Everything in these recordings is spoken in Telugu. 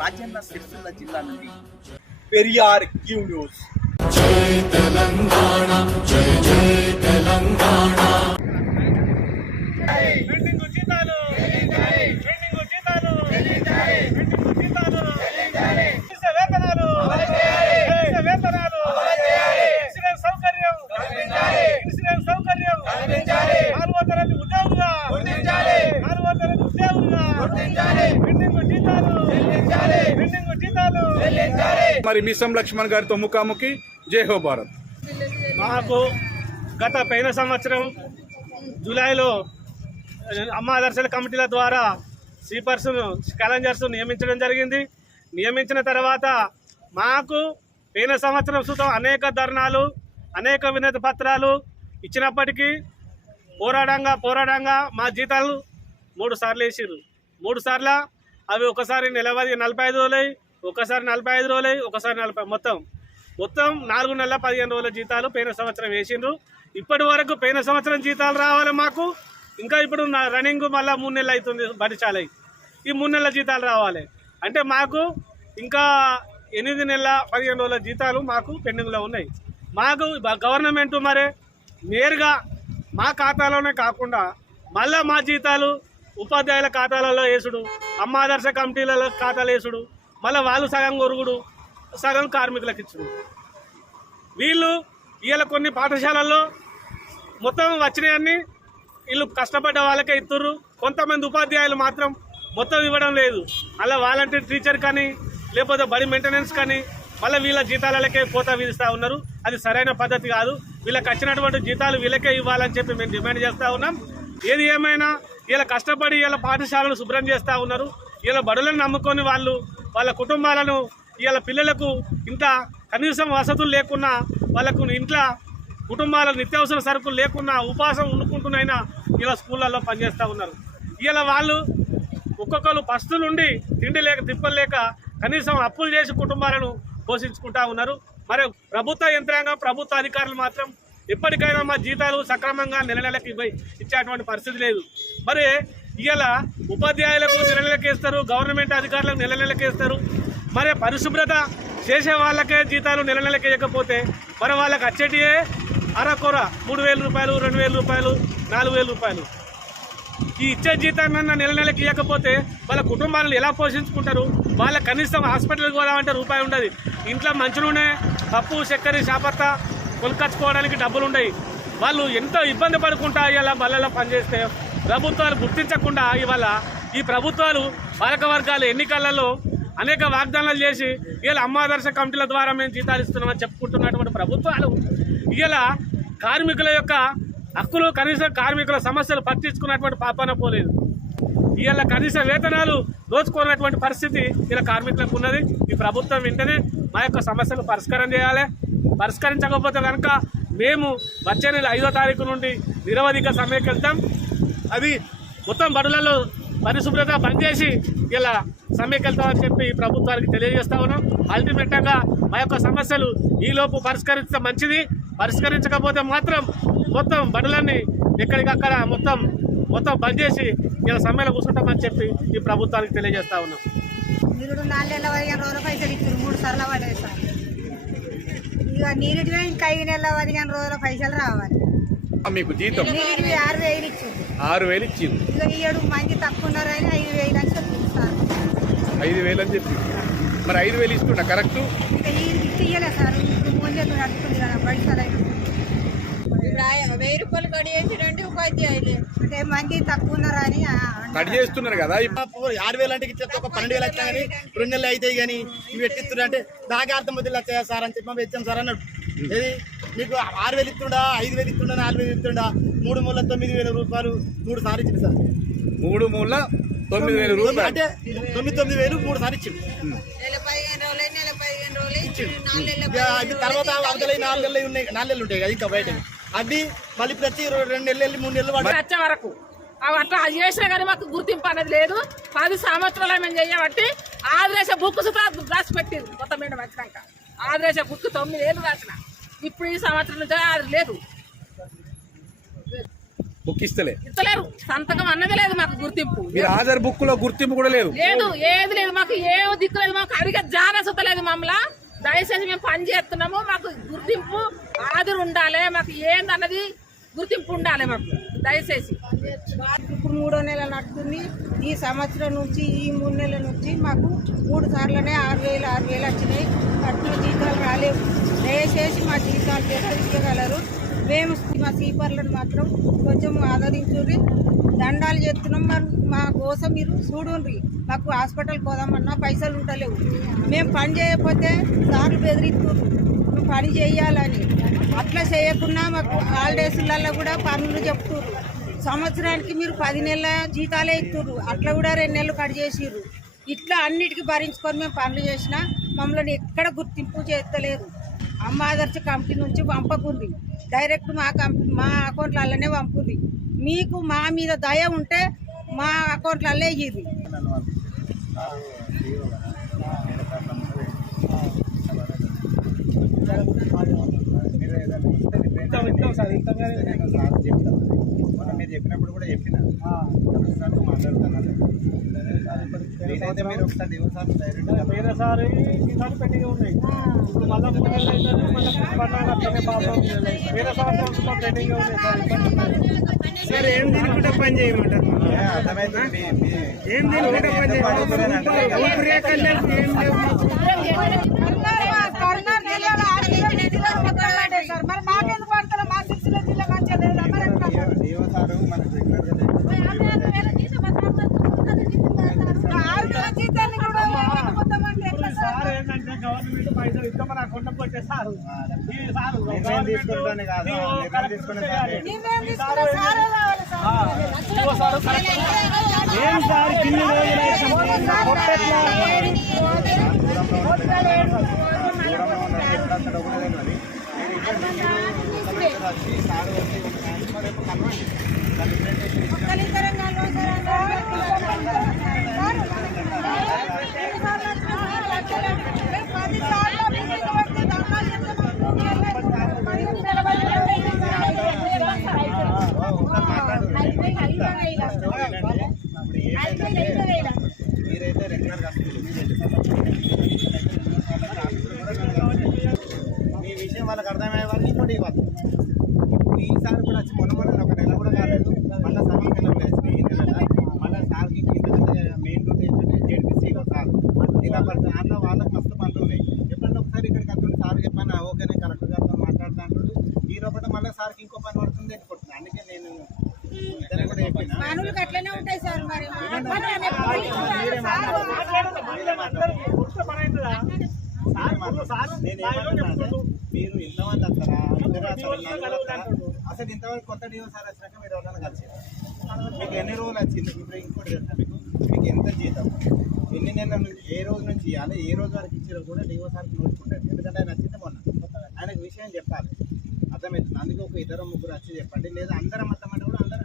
రాజన్న సిరిసిల్ల జిల్లా నుండి పెరియార్ క్యూ న్యూస్. జై తెలంగాణ, జై జై తెలంగాణ. పెండింగ్ ఉచితాలు పెండింగ్ ఉచితాలు పెండింగ్ ఉచితాలు వేతనాలు వేతనాలు ఇన్సూరెన్స్ సౌకర్యం ఇన్సూరెన్స్ సౌకర్యం 4వ తరగతి ఉద్యోగులుగా 4వ తరగతి ఉద్యోగులుగా పెండింగ్ ఉచితాలు పెండింగ్ ఉచితాలు. మరి మిసం లక్ష్మణ్ గారితో ముఖాముఖి. జై హో భారత్. మాకు గత పైన సంవత్సరం జూలైలో అమ్మ ఆదర్శాల కమిటీల ద్వారా స్వీపర్స్ స్కాలెంజర్స్ నియమించడం జరిగింది. నియమించిన తర్వాత మాకు పోయిన సంవత్సరం సుతం అనేక ధర్నాలు అనేక వినతి పత్రాలు ఇచ్చినప్పటికీ పోరాడంగా మా జీతాలు 3 సార్లు వేసిర్రు. 3 సార్లు అవి ఒకసారి 45 రోజులై ఒకసారి 45 రోజులై ఒకసారి 40 మొత్తం 4 నెలల 15 రోజుల జీతాలు పోయిన సంవత్సరం వేసిండ్రు. ఇప్పటి వరకు పోయిన సంవత్సరం జీతాలు రావాలి మాకు. ఇంకా ఇప్పుడు రన్నింగ్ మళ్ళీ 3 నెలలు అవుతుంది బడిచాలై. ఈ 3 నెలల జీతాలు రావాలి అంటే మాకు ఇంకా 8 నెలల 15 రోజుల జీతాలు మాకు పెండింగ్లో ఉన్నాయి. మాకు గవర్నమెంట్ మరి నేరుగా మా ఖాతాలోనే కాకుండా మళ్ళీ మా జీతాలు ఉపాధ్యాయుల ఖాతాలలో వేసుడు, అమ్మ ఆదర్శ కమిటీల ఖాతాలు వేసుడు, మళ్ళీ వాళ్ళు సగం కొరుగుడు, సగం కార్మికులకు ఇచ్చుడు. వీళ్ళు వీళ్ళ కొన్ని పాఠశాలల్లో మొత్తం వచ్చినాయన్నీ వీళ్ళు కష్టపడ్డ వాళ్ళకే ఇస్తుర్రు. కొంతమంది ఉపాధ్యాయులు మాత్రం మొత్తం ఇవ్వడం లేదు. అలా వాలంటీర్ టీచర్ కానీ లేకపోతే బడి మెయింటెనెన్స్ కానీ మళ్ళీ వీళ్ళ జీతాలకే కోత విధిస్తూ ఉన్నారు. అది సరైన పద్ధతి కాదు. వీళ్ళకి వచ్చినటువంటి జీతాలు వీళ్ళకే ఇవ్వాలని చెప్పి మేము డిమాండ్ చేస్తూ ఉన్నాం. ఏది ఏమైనా వీళ్ళ కష్టపడి వీళ్ళ పాఠశాలను శుభ్రం చేస్తూ ఉన్నారు. వీళ్ళ బడులను నమ్ముకొని వాళ్ళ కుటుంబాలను వీళ్ళ పిల్లలకు ఇంత కనీసం వసతులు లేకున్నా వాళ్ళకు ఇంట్లో కుటుంబాల నిత్యావసర సరుకులు లేకున్నా ఉపాసం ఉండుకుంటున్నైనా ఇలా స్కూళ్ళల్లో పనిచేస్తూ ఉన్నారు. ఇలా వాళ్ళు ఒక్కొక్కరు పస్తులుండి తిండి లేక తిప్పలు లేక కనీసం అప్పులు చేసి కుటుంబాలను పోషించుకుంటా ఉన్నారు. మరి ప్రభుత్వ యంత్రాంగం ప్రభుత్వ అధికారులు మాత్రం ఎప్పటికైనా మా జీతాలు సక్రమంగా నెలకి ఇచ్చేటువంటి పరిస్థితి లేదు. మరి ఇలా ఉపాధ్యాయులకు నెలకి ఇస్తారు, గవర్నమెంట్ అధికారులకు నెలకి ఇస్తారు. మరి పరిశుభ్రత చేసే వాళ్ళకే జీతాలు నెలకి ఇవ్వకపోతే మరి వాళ్ళకి వచ్చేటియే అరకొర 3,000 రూపాయలు, 2,000 రూపాయలు, 4,000 రూపాయలు. ఈ ఇచ్చే జీతాన్ని నెలకి ఇవ్వకపోతే వాళ్ళ కుటుంబాలను ఎలా పోషించుకుంటారు? వాళ్ళ కనీసం హాస్పిటల్కి పోదామంటే రూపాయి ఉండదు. ఇంట్లో మంచి నూనె, పప్పు, చక్కెర, చాపత్త కొనుక్కొచ్చుకోవడానికి డబ్బులు ఉండవు. వాళ్ళు ఎంతో ఇబ్బంది పడుకుంటా ఇలా బళ్ళలో పనిచేస్తే ప్రభుత్వాలు గుర్తించకుండా ఇవాళ ఈ ప్రభుత్వాలు పాలక వర్గాలు ఎన్నికలలో అనేక వాగ్దానాలు చేసి ఇలా అమ్మ ఆదర్శ కమిటీల ద్వారా మేము జీతాలు ఇస్తున్నామని చెప్పుకుంటున్నటువంటి ప్రభుత్వాలు ఇలా కార్మికుల యొక్క హక్కులు కనీసం కార్మికుల సమస్యలు పట్టించుకున్నటువంటి పాపాన పోలేదు. ఇవాళ కనీస వేతనాలు దోచుకున్నటువంటి పరిస్థితి ఇలా కార్మికులకు ఉన్నది. ఈ ప్రభుత్వం వెంటనే మా యొక్క సమస్యలు పరిష్కారం చేయాలి. పరిష్కరించకపోతే కనుక మేము వచ్చే నెల 5వ తారీఖు నుండి నిరవధిక సమ్మెకి వెళ్తాం. అది మొత్తం బడులలో పరిశుభ్రత బంద్ చేసి ఇలా సమ్మెకి వెళ్తామని చెప్పి ప్రభుత్వానికి తెలియజేస్తా ఉన్నాం. అల్టిమేట్గా మా యొక్క సమస్యలు ఈలోపు పరిష్కరిస్తే మంచిది. పరిష్కరించకపోతే మాత్రం మొత్తం బడులన్నీ ఎక్కడికక్కడ మొత్తం బంద్ చేసి ఇలా సమ్మెలో కూర్చుంటామని చెప్పి ఈ ప్రభుత్వానికి తెలియజేస్తా ఉన్నాం. మీరు 4 నెలల 15 రోజుల పైసలు ఇచ్చారు, 3 సార్లు పడేది సార్. ఇక నీరుడివే ఇంకా 5 నెలల 15 రోజుల పైసలు రావాలి. మీకు జీతం 6,000 ఇచ్చింది. 6,000 ఇచ్చింది. ఇక ఈ 7 మంది తక్కువ ఉన్నారు అని 5,000 అని చెప్పింది సార్. 5,000 అని చెప్పి మరి 5,000 ఇస్తున్నా కరెక్ట్. ఇక ఇయ్యలే సార్. ఇప్పుడు ముందే నడుస్తుంది కదా పైసలు అయినా 1000 రూపాయలు కడిగేసిరండి ఉపాధ్యాయులు. అంటే మంది తక్కువ ఉన్నారు అని కట్ చేస్తున్నారు కదా. 6,000 అంటే ఇచ్చే ఒక 12,000 వచ్చినా కానీ 2 నెలలు అవుతాయి కానీ ఇవి ఎట్టిస్తున్నారు అంటే నాకే అర్థం వద్దు వచ్చాయా సార్ అని చెప్పి ఇచ్చాం సార్ అన్నాడు. ఏది మీకు 6,000 ఇస్తుండా, 5,000 ఇస్తుండా, 4,000 ఇస్తుండా, 3 మూల 9,000 రూపాయలు 3 సార్లు ఇచ్చింది సార్. 3 మూల 9,000 రూపాయలు అంటే 9,000 3 సార్లు ఇచ్చింది. నెల 15 రోజులు ఇచ్చిండు. 4 నెలల తర్వాత అవతల 4 నెలలు ఉన్నాయి, 4 నెలలు ఉంటాయి కదా ఇంకా బయట. అది మళ్ళీ ప్రతి 2 నెలలు 3 నెలలు వచ్చే వరకు అట్లా అది చేసినా కానీ మాకు గుర్తింపు అనేది లేదు. 10 సంవత్సరాలు మేము చేయబట్టి ఆదిరేస బుక్ రాసి పెట్టింది. మొత్తం మేము వచ్చినాక ఆదిరేస బుక్ 9 ఏళ్ళు రాసిన. ఇప్పుడు ఈ సంవత్సరం నుంచి అది లేదు. బుక్ ఇస్తలే. ఇస్తలేరు, సంతకం అన్నది లేదు మాకు గుర్తింపు మీరు ఆధార్ బుక్ లో గుర్తింపు కూడా లేదు. లేదు, ఏది లేదు, మాకు ఏ దిక్కు లేదు, మాకు అడిగే జాన సుతలేదు మమ్మల్ని. దయచేసి మేము పని చేస్తున్నాము, మాకు గుర్తింపు ఆధార్ ఉండాలి, మాకు ఏందన్నది గుర్తింపు ఉండాలి మాకు దయచేసి. ఇప్పుడు 3వ నెల నడుస్తుంది. ఈ సంవత్సరం నుంచి ఈ 3 నెలల నుంచి మాకు 3 సార్లనే 6,000 వచ్చినాయి. కట్టిన జీతాలు రాలేవు. దయచేసి మా జీతాలు పెంచగలరు. మేము మా సీపర్లను మాత్రం కొంచెం ఆదరించుర్రి. దండాలు చేస్తున్నాం. మా కోసం మీరు చూడుండ్రి. మాకు హాస్పిటల్ పోదామన్నా పైసలు ఉంటలేవు. మేము పని చేయకపోతే సార్లు బెదిరిస్తున్నారు మేము పని చేయాలని. అట్లా చేయకుండా మాకు హాలిడేస్లలో కూడా పనులు చెప్తున్నారు. సంవత్సరానికి మీరు 10 నెలల జీతాలే ఇస్తున్నారు. అట్లా కూడా 2 నెలలు కట్ చేసిర్రు. ఇట్లా అన్నిటికీ భరించుకొని మేము పనులు చేసినా మమ్మల్ని ఎక్కడ గుర్తింపు చేస్తలేదు. అమ్మ ఆదర్శ కమిటీ నుంచి పంపకుంది, డైరెక్ట్ మా అకౌంట్లలోనే పంపుంది. మీకు మా మీద దయ ఉంటే మా అకౌంట్లలో ఇయ్యి. మీరు చెప్పినప్పుడు కూడా చెప్పిన మాట్లాడుతున్నాను. నేనైతే మీరు ఒకసారి దివసాలు డైరెక్ట్ వేరే సార్ ఈసారి పెండింగ్ ఉన్నాయి. ఇప్పుడు మళ్ళీ 3 నెలలు అవుతుంది, మళ్ళీ అట్లనే పాపం వేరే సంవత్సరం పెండింగ్ ఉన్నాయి సార్. ఏం తినుకుంటే పని చేయమంటారు? అర్థమైంది. ఏం తినుకుంటే పని సారు మనకు రెగ్యులర్గా సార్ ఏంటంటే గవర్నమెంట్ పైసలు ఇస్తామని అకౌంట్ కొట్టేస్తారు. తీసుకుంటానే కాదు ఏం సార్ కింది మీరైతే రెగ్యులర్గా మీ విషయం వాళ్ళకి అర్థమయ్యే వాళ్ళు ఇంకోటి ఇవ్వాలి. ఈసారి కూడా వచ్చి మొన్న ఒక నెల కూడా కాలేదు. మళ్ళీ సగం నెల వేసి ఈ నెల మళ్ళీ సార్కి మెయిన్ రూట్ ఏంటంటే జెడ్పీసీలో సార్ ఇలా పడుతుంది. అందులో వాళ్ళకి మస్తు పనులు ఉన్నాయి. ఎప్పుడన్నా ఒకసారి ఇక్కడికి వస్తుంది సార్ చెప్పాను ఓకే నేను కలెక్టర్ గారితో మాట్లాడుతూ అంటాడు. ఈ లోపల మళ్ళీ సార్కి ఇంకో పని పడుతుంది అనుకుంటున్నాను. అందుకే నేను ఇద్దరు కూడా చెప్పిన పనులు అట్లనే ఉంటాయి సార్. మరి మీరు ఇంతమంది వస్తారా? అసలు ఇంతవరకు కొత్త డిఓ సార్ వచ్చినాక మీరు ఎవరైనా కలిసి మీకు ఎన్ని రోజులు వచ్చింది? ఇప్పుడు ఇంకోటి తెలుసా మీకు ఎంత జీతం ఎన్ని నెలల నుంచి ఏ రోజు నుంచి ఇవ్వాలి, ఏ రోజు వరకు ఇచ్చారో కూడా డిఓ సార్కి నోటుకుంటారు. ఎందుకంటే ఆయన వచ్చింది మొన్న, ఆయనకు విషయం చెప్పాలి. అర్థమవుతుంది. అందుకే ఒక 2-3 వచ్చి చెప్పండి. లేదా అందరం మొత్తమంటే కూడా అందరూ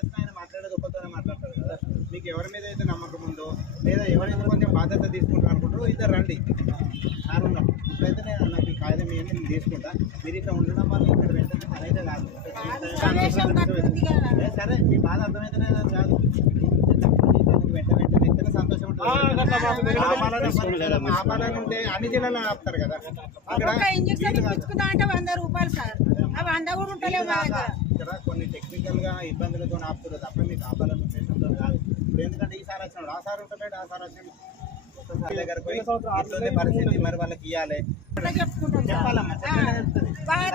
వచ్చినా ఆయన మాట్లాడేది ఒకరితోనే మాట్లాడతారు కదా. మీకు ఎవరి మీద అయితే నమ్మకం ఉందో లేదా ఎవరైతే కొంచెం బాధ్యత తీసుకుంటారు అనుకుంటారో ఇద్దరు రండి సార్ ఉన్నప్పుడు. ఇప్పుడైతే నాకు ఈ కాగితం ఏంటి నేను తీసుకుంటా. మీరు ఇట్లా ఉండడం వల్ల ఇక్కడ వెంటనే పని అయితే కాదు. సరే మీ బాధ అర్థమైతేనే కాదు. వెంటనే ఇతర సంతోషం ఉంటుంది. ఆపాలని ఉంటే అన్ని జిల్లాలో ఆపుతారు కదా. అక్కడ ఇంజక్షన్ ఇప్పించుకుంటా అంటే 100 రూపాయలు సార్. అవి 100 కూడా ఉంటలేవు మా దగ్గర. ఇక్కడ కొన్ని టెక్నికల్ గా ఇబ్బందులతో ఆపుతారు తప్ప మీకు ఆపాలని ఉద్దేశంతో కాదు. ఇప్పుడు ఎందుకంటే ఈసారి వచ్చినాడు ఆ సార్ ఉంటలేడు, ఆ సార్ వచ్చినాడు దగ్గర పోయి ఇట్లుంది పరిస్థితి మరి వాళ్ళకి ఇవ్వాలి చెప్పాలమ్మా. సార్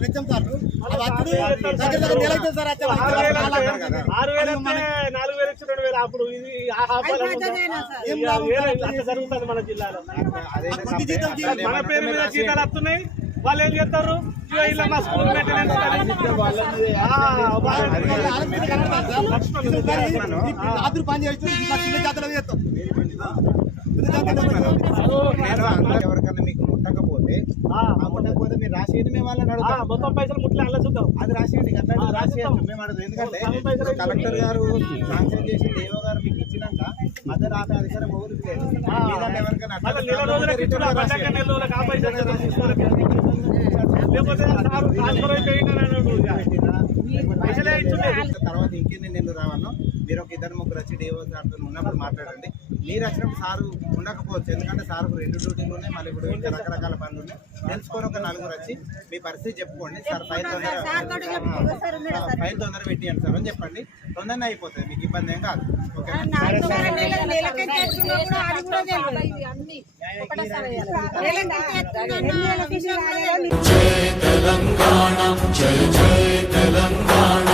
నిజం సార్ 4,000 ఇచ్చి 2,000 అప్పుడు ఇది జరుగుతుంది మన జిల్లాలో. మన పేరు మీద జీతాలు వస్తున్నాయి, వాళ్ళు ఏం చేస్తారు? ఇలా మా స్కూల్ మెయింటెనెన్స్ పని చేస్తాం. ఎవరికైనా మీకు ముట్టకపోతే ఉండకపోతే మీరు రాసేయండి, మేము వాళ్ళని అడుగుతాం. మొత్తం పైసలు ముట్లే అలా చూద్దాం. అది రాసేయండి, అట్లా రాసిస్తాం. రాసేయచ్చు, మేము అడగదు. ఎందుకంటే కలెక్టర్ గారు శాంక్షన్ చేసి ఏవో గారు మీకు ఇచ్చినాక మధ్య ఆపే అధికారం ఎవరికి లేదు. లేదంటే ఎవరికైనా అట్లా మళ్ళీ నెల రోజులకి ఇచ్చిన పడ్డాక నెల రోజులకు ఆ పైసలు తీసుకోవాలి. లేకపోతే సారు ట్రాన్స్ఫర్ అయిపోయిందని అన్నాడు. పైసలే ఇచ్చుండే. తర్వాత ఇంకెన్ని నెలలు రావాలో మీరు ఒక 2-3 వచ్చి డిఓ సార్తో ఉన్నప్పుడు మాట్లాడండి. మీరు వచ్చినప్పుడు సారు ఉండకపోవచ్చు, ఎందుకంటే సార్కు 2 డ్యూటీలు ఉన్నాయి, మళ్ళీ ఇప్పుడు ఇంకా రకరకాల పనులు ఉన్నాయి. తెలుసుకొని ఒక 4 వచ్చి మీ పరిస్థితి చెప్పుకోండి. సార్ ఫైల్ తొందర పెట్టియండి సార్ అని చెప్పండి. తొందరనే అయిపోతుంది, మీకు ఇబ్బంది ఏం కాదు. ఓకే జై తెలంగాణ, జై జై తెలంగాణ.